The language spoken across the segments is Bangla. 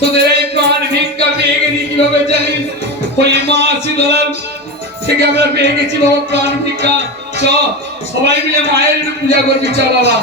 তোদের এই প্রাণ ভিক্ষা পেয়ে গেছি কিভাবে জানিস? ওই মা শীতলার থেকে আমরা পেয়ে গেছি বাবা প্রাণ ভিক্ষা। চ সবাই মিলে মায়ের পূজা করবি, চ বাবা।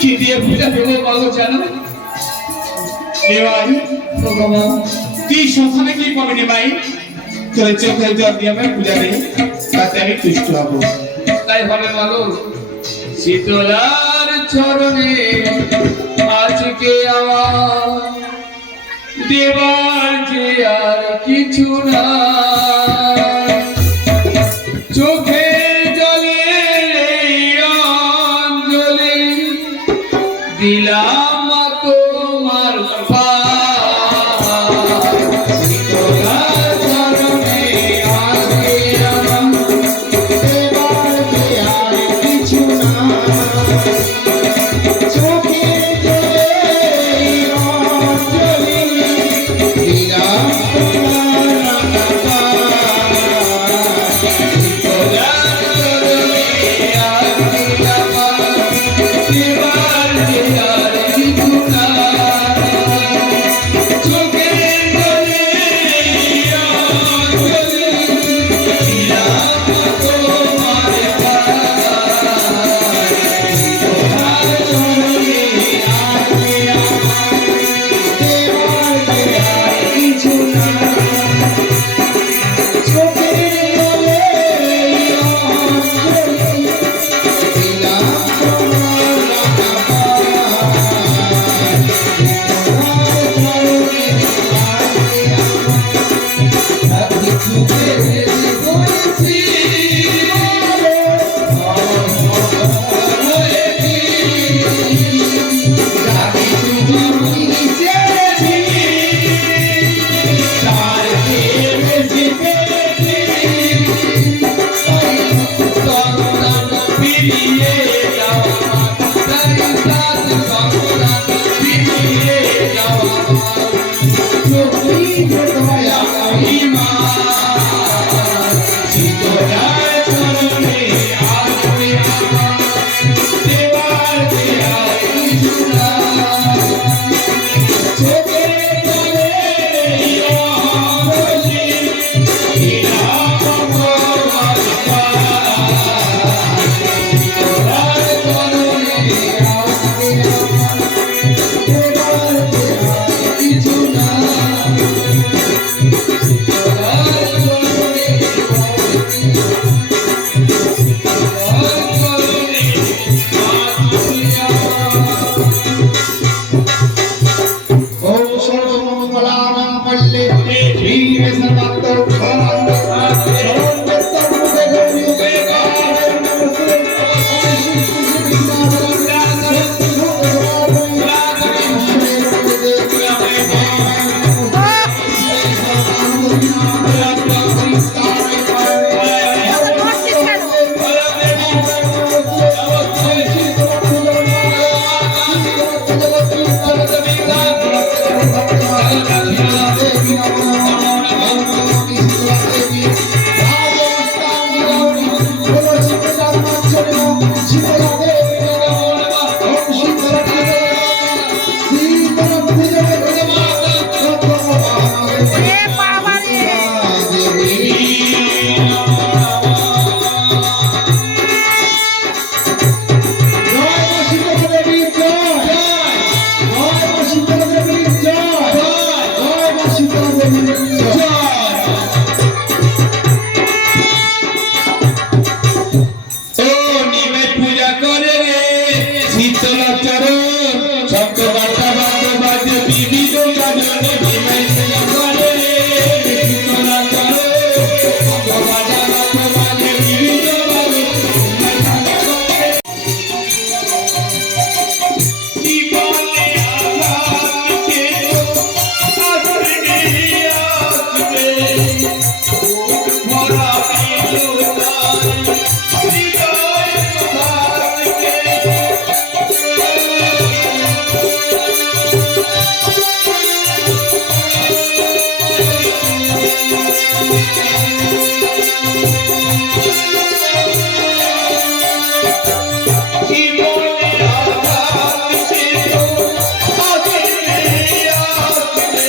কি দিয়ে পূজা দেবো বাবু জানো? দেওয়াই ভগবান তুই শ্মশানে কি পাবি রে ভাই? তোর চোখে জল দিয়ে আমি পূজা দিই, তাতে আমি তুষ্ট হবো। তাই হবে বলো শীতলার চরণে আজকে আমার দেবার যে আর কিছু না, চোখে জলে অঞ্জলি দিলাম তোমার Oh চরণ শব্দ বার্তা বাদ্য বাজে বিবিধ গাজনে বিমাই করে কীর্তনা চরণ শব্দ বার্তা বাদ্য বাজে বিবিধ গাজনে জীবনে আঘাতকে আসরে আসবে ভরা বিলোকায় হৃদয় ভাবকে জীবনে আঘাতকে আসরে আসবে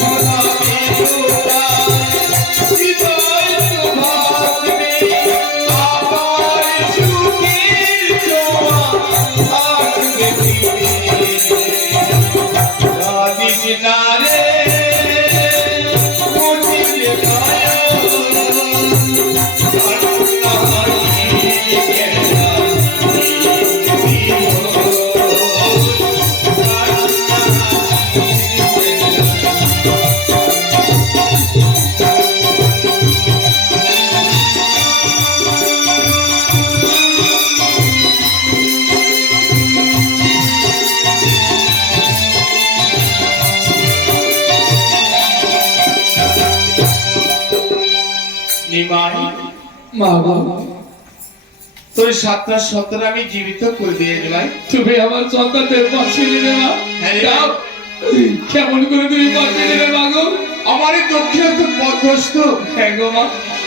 ভরা বিলোকায় হৃদয় ভাবকে আবার সুখের ছোঁয়া আসবে রাধিস না রে মুঝে গায়া নিমাই মা বাবা তোর 7টা সন্তান আমি জীবিত করে দিয়ে দিলাই তুমি আমার সন্তানদের বাঁচিয়ে দিলে না হ্যাঁ রে। যাও। কেমন করে তুমি বাঁচিয়ে দিলে মা গো? আমার এই দক্ষিণাত্য পদ্মহস্ত হ্যাঁ গো মা,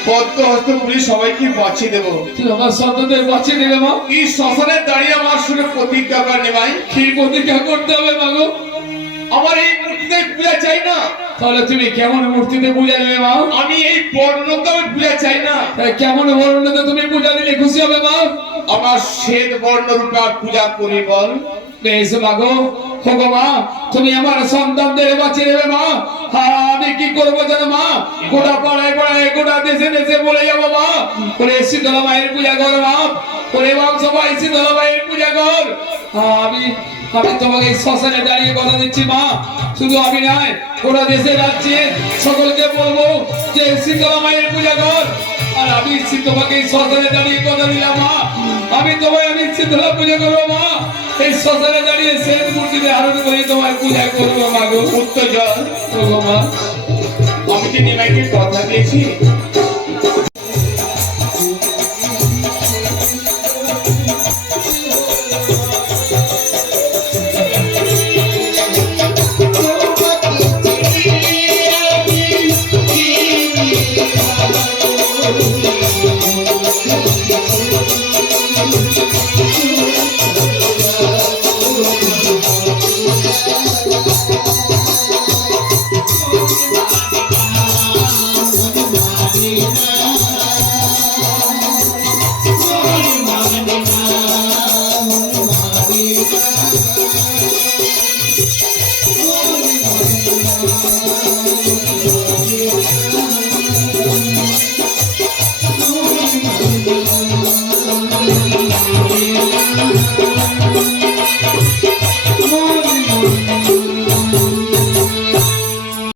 পদ্মহস্ত বলে সবাইকে বাঁচিয়ে দেবো তুমি আমার সন্তানদের বাঁচিয়ে দিলে মা। এই শ্মশানে দাঁড়িয়ে আমার শুনে প্রতিজ্ঞা কর নিমাই কি প্রতিজ্ঞা করতে হবে মা গো? আমার এই মূর্তিতে পূজা চাই না তাহলে তুমি কেমন মূর্তিতে পূজা দিলে মা? আমি এই বর্ণতে আমি পূজা চাই না তাই কেমন বর্ণতে তুমি পূজা দিলে খুশি হবে মা? আমার শ্বেত বর্ণ রূপে আর পূজা করি বল বেশ মা গো। হোগো মা, তুমি আমার সন্তানদের বাঁচিয়ে দেবে মা। আর আমি কি করবো জানো মা? গোটা পাড়ায় পাড়ায় গোটা দেশে দেশে বলে যাবো মা, বলে শীতলা মায়ের পূজা কর মা, বলে বাপ সবাই শীতলা মায়ের পূজা কর। আমি আমি তোমাকে এই শ্মশানে দাঁড়িয়ে কথা দিচ্ছি মা, শুধু আমি নয় গোটা দেশে রাজ্যে সকলকে বলবো যে শীতলা মায়ের পূজা কর। আর আমি তোমাকে এই শ্মশানে দাঁড়িয়ে কথা দিলাম মা, আমি শীতলা পূজা করবো মা। এই শ্মশানে দাঁড়িয়ে সেই মূর্তিতে আরোহণ করে তোমার পূজা করবো মা গো। উত্তর জল ওগো মা, আমি কি নিমাইকে কথা দিয়েছি